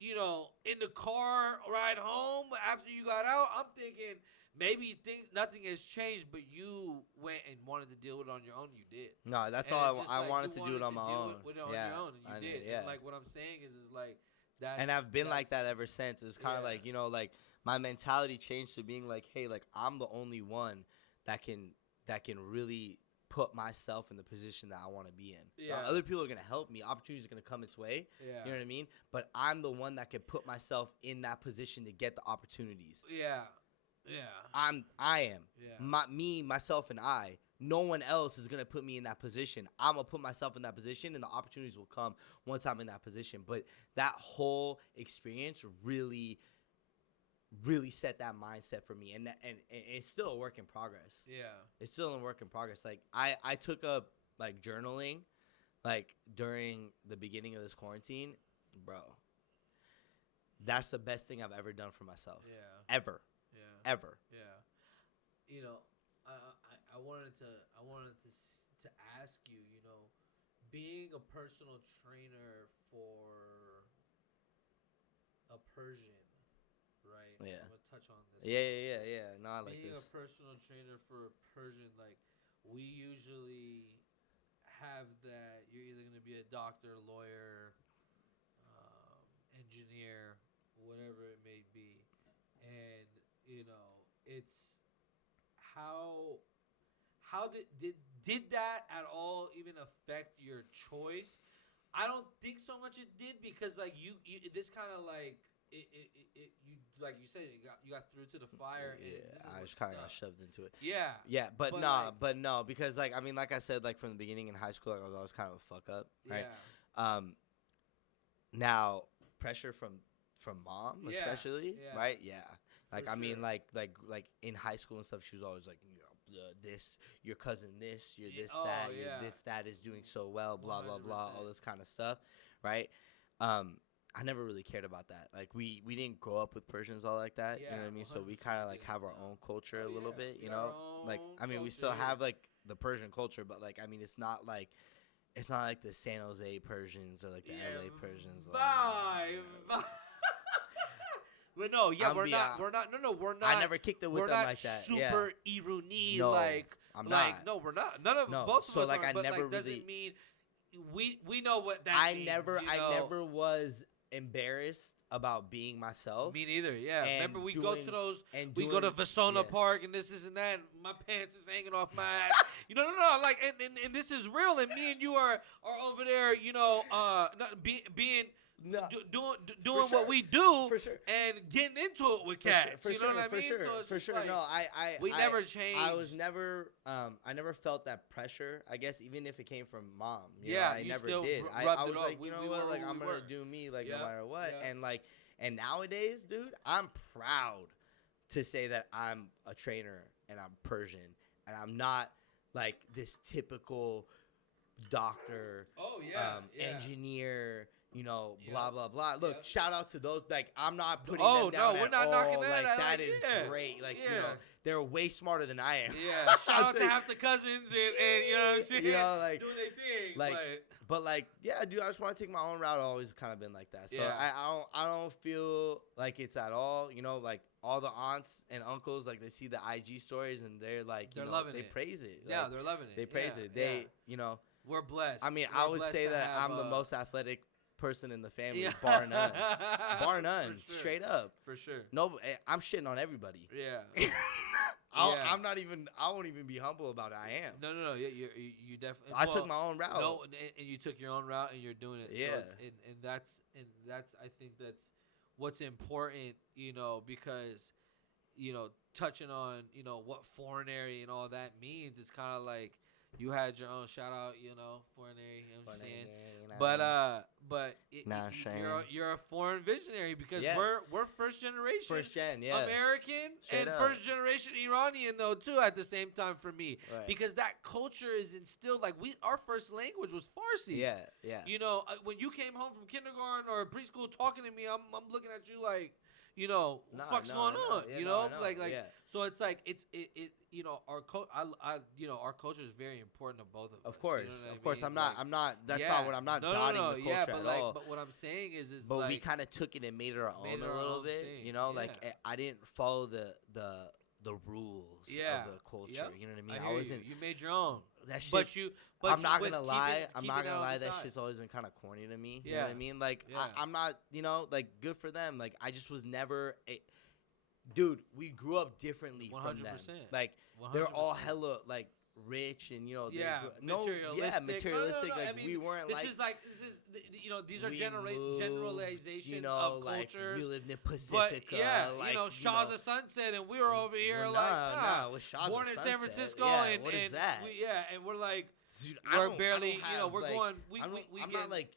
You know, in the car ride home after you got out, I'm thinking maybe you think nothing has changed, but you went and wanted to deal with it on your own. You did. No, that's all I wanted to do it on my own. On your own, and you did. Yeah. And like what I'm saying is like that. And I've been like that ever since. It's kind of like, you know, like my mentality changed to being like, hey, like I'm the only one that can really put myself in the position that I want to be in. Yeah. Other people are going to help me. Opportunities are going to come its way. Yeah. You know what I mean? But I'm the one that can put myself in that position to get the opportunities. Yeah. Yeah. I am. Yeah. Myself, and I. No one else is going to put me in that position. I'm going to put myself in that position, and the opportunities will come once I'm in that position. But that whole experience really set that mindset for me, and it's still a work in progress. Yeah, it's still a work in progress. Like I took up like journaling, like during the beginning of this quarantine, bro. That's the best thing I've ever done for myself. Yeah, ever. Yeah, ever. Yeah, you know, I wanted to ask you, you know, being a personal trainer for a Persian. Right. Yeah. I'm gonna touch on this. Yeah. No, I like being this. A personal trainer for a Persian, like we usually have that. You're either gonna be a doctor, lawyer, engineer, whatever it may be, and you know it's how did that at all even affect your choice? I don't think so much it did because like you this kind of like. You like you said you got through to the fire. And I just kind of got shoved into it. Yeah, but no, because like I mean, like I said, like from the beginning in high school, like, I was always kind of a fuck up, right? Yeah. Now pressure from mom, especially, right? Yeah. Like I mean, like in high school and stuff, she was always like, you know, this, your cousin, this, you're this, this, that is doing so well, blah 100%. Blah blah, all this kind of stuff, right? I never really cared about that. Like we didn't grow up with Persians all like that. Yeah, You know what I mean? So we 100% kind of like didn't, have our bro. own culture Oh, a little yeah. bit. You We got know, our like own I mean, we culture, still yeah. have like the Persian culture, but like I mean, it's not like the San Jose Persians or like the LA Persians. Vibe. But no, yeah, we're not. We're not. I never kicked it with we're them not like that. super Iruni, No, like I'm like not. no, we're not. None of No, both so, of us like, are. I But never like, really- doesn't mean we know what that I means. never You know? I never was embarrassed about being myself. Me neither. Yeah. and Remember, we go to doing- those. and We go to doing- Vasona yeah. Park and this and that. And my pants is hanging off my ass. No. Like, and this is real. And me and you are over there. You know, not being. No, Doing sure. what we do for sure. and getting into it with For cats. sure, for you know sure, what I for mean? sure, So it's for just sure. like, No, we never changed. I was never, I never felt that pressure. I guess even if it came from mom, you Yeah, know, I you never still did. I rubbed was it off. like, We you know were what, like who I'm we gonna were. do me, like Yeah, no matter what. yeah. And nowadays, dude, I'm proud to say that I'm a trainer and I'm Persian and I'm not like this typical doctor, Oh yeah, engineer. You know, Yep. blah blah blah. Look, Yep. shout out to those. Like, I'm not putting Oh, them down no, we're at not knocking all. that. Like, I that like- is yeah. great. Like, you Yeah. know, they're way smarter than I am. Yeah. Shout I'll out to say- half the cousins and you know what I'm saying. You know, like, doing their thing. like, but But like, yeah, dude, I just want to take my own route. I've always kind of been like that. So Yeah. I don't feel like it's at all. You know, like all the aunts and uncles, like they see the IG stories and they're like, They're you know, loving they it. praise it. yeah, Like, they're loving it. they praise Yeah, it. They, yeah. you know, We're blessed. I mean, We're I would blessed say to that have, I'm the most athletic person in the family, yeah. bar none. Bar none, For sure. straight up. For sure. No, I'm shitting on everybody. Yeah. Yeah. I'm not even. I won't even be humble about it. I am. No. Yeah, you definitely. I took my own route. No, and you took your own route, and you're doing it. Yeah. So and that's I think that's what's important, you know, because you know, touching on what Foreignary and all that means, it's kind of like you had your own shout out, Foreignary. You know what I'm saying? But you're a foreign visionary because Yeah. we're first generation. First gen, yeah. American Straight and up. first generation Iranian though too at the same time for me Right. because that culture is instilled like our first language was Farsi. Yeah, yeah. You know, when you came home from kindergarten or preschool talking to me, I'm looking at you like, what the fuck's going on? Yeah, you no, know, I know, like yeah. so it's like it our our culture is very important to both of us. Of course, you know what I of course. mean? I'm not. That's yeah. not what I'm not dotting the culture but at like, all. but what I'm saying is But like, we kind of took it and made it our made own it our a little own bit. thing, You know, like yeah. I didn't follow the rules Yeah. of the culture. Yep. You know what I mean? I I hear wasn't. you made your own. That shit. But I'm not with gonna lie. I'm keeping not it gonna on lie. the That side. shit's always been kind of corny to me. You know Yeah. what I mean? Like Yeah. I'm not. Like good for them. Like I just was never. Dude, we grew up differently from them. 100%. Like they're all 100%. hella like rich and they Yeah, materialistic. materialistic. Like I mean, we weren't This like. is like these are we moved, generalizations of of like, cultures. we lived in But Pacifica. yeah, like, Shaw's of Sunset, and we were over here well, like nah, with Shaw's born of in San Sunset. Francisco, Yeah, and what is and that? and we're like Dude, I we're don't barely have, we're like, going I'm not like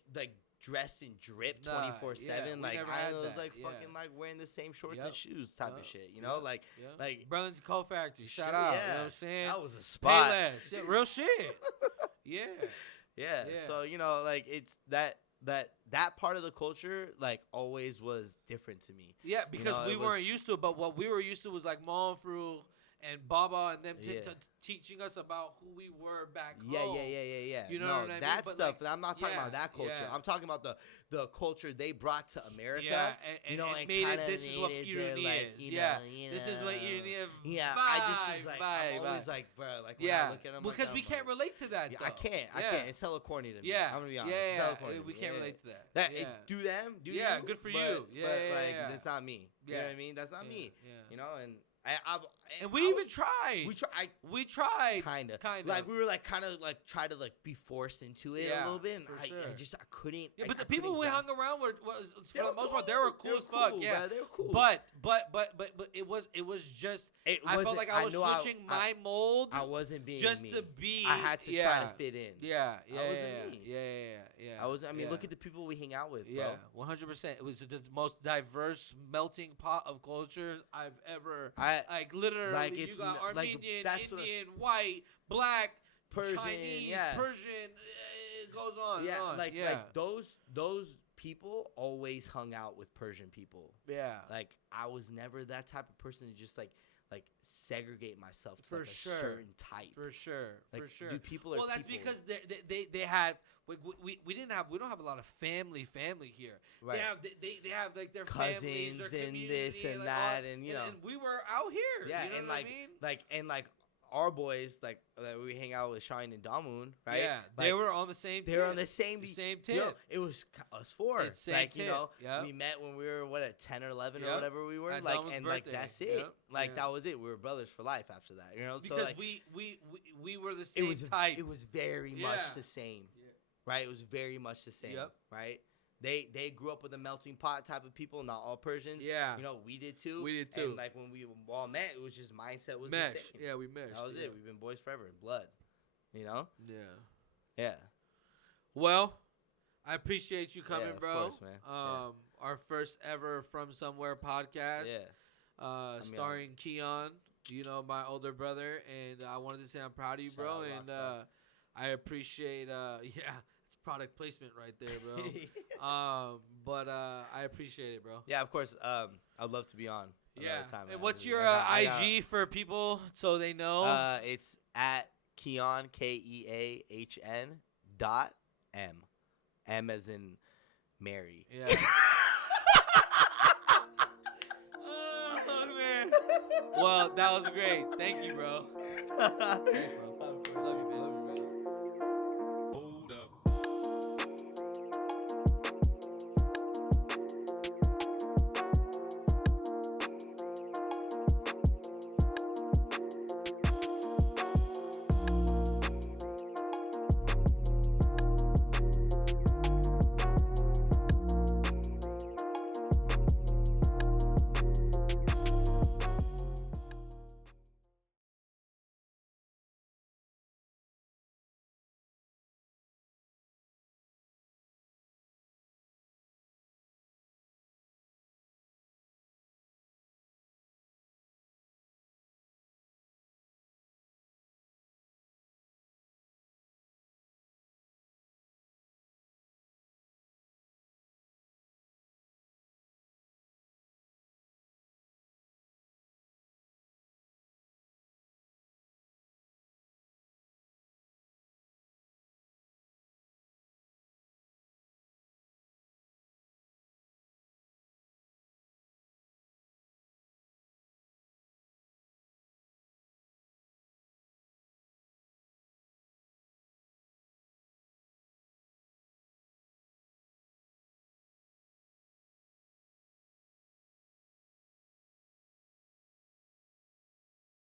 dressed and dripped Nah, 24/7. yeah, we Like never I had was that, like yeah. fucking like wearing the same shorts Yep. and shoes type Yep. of shit. You Yep. know, like Yep. like Burlington Coal Factory. Shout Sure, out. yeah. You know what I'm saying? that was a Pay spot. less. Yeah, real shit. Yeah. Yeah. Yeah. So like it's that part of the culture like always was different to me. Yeah, because know, we it was- weren't used to it, but what we were used to was like Mom Fru and Baba and them Yeah. teaching us about who we were back Yeah. home. You know no, what I mean? that But, stuff. like, I'm not talking yeah, about that culture. yeah. I'm talking about the culture they brought to America. Yeah, and made it. kinda This is what made it their, Irani like, is. you Yeah, know, this is what Irani is. Yeah, vibe, I just is like I'm vibe, always vibe. like, bro, like when I Yeah, look at them, because like, we I'm can't like, relate to that. yeah, Though. I can't. Yeah. It's hella corny to me. Yeah, I'm gonna be honest. yeah, It's hella corny to we me. can't Yeah, relate to that. That yeah. do them, do Yeah, you? good for but, you. Yeah, but yeah, like yeah. that's not me. You know Yeah. what I mean? That's not Yeah, me. yeah. You know, and And we I even was- tried. We We tried. kind of Kind like of. we were like kind of like try to like be forced into it Yeah, a little bit, and for I sure. I couldn't. Yeah, I- but the I people couldn't we hung grasp- around were for They the were most part they were cool as fuck. cool, Yeah, bro. They were cool. but it was just It I felt wasn't- like I was knew switching my mold I wasn't being just me. to be. I had to try to fit in. Yeah, yeah, wasn't me. yeah. I was. I mean, yeah. look at the people we hang out with, bro. Yeah, 100%. It was the most diverse melting pot of cultures I've ever. I Like literally, like, you it's got n- like, Armenian, that's what I- Indian, white, black, Persian, Chinese, yeah. Persian. It goes on. yeah, and on. like yeah. like those people always hung out with Persian people. Yeah. Like, I was never that type of person to just like segregate myself to For like sure. a certain type. For sure. Like, For sure. dude, people are Well, that's people. because they had we don't have a lot of family here. Right. They have like their Cousins families, their and community, this and like, that, and you know, and we were out here. yeah, You know and what like I mean? like our boys like that we hang out with Shine and Damun, right? Yeah, like, they were on the same. They were on the same tip. Yo, it was us four. It's same like you tip. know, Yep. we met when we were at 10 or 11 or Yep. whatever we were. At Like Damun's and like birthday. that's it. Yep. Like Yeah. that was it. We were brothers for life after that. You know, Because so like we were the same it was type. It was very Yeah. much the same. Yeah. Right? It was very much the same. Yep. Right? They grew up with a melting pot type of people, not all Persians. Yeah. You know, we did too. We did too. And like when we all met, it was just mindset was Mesh. the same. Yeah, we meshed. That was yeah. it. We've been boys forever. Blood. You know? Yeah. Yeah. Well, I appreciate you coming, Yeah, of bro. course, man. Yeah. Our first ever From Somewhere podcast. Yeah. Starring Keahn, you know, my older brother, and I wanted to say I'm proud of you, Shout bro, out and Rockstar. I appreciate yeah, it's product placement right there, bro. But I appreciate it, bro. Yeah, of course. I'd love to be on. Yeah. Another time, And man. what's your I got- IG for people so they know? It's at Keahn KEAHN .M as in Mary. Yeah. Oh man. Well, that was great. Thank you, bro. Thanks, bro.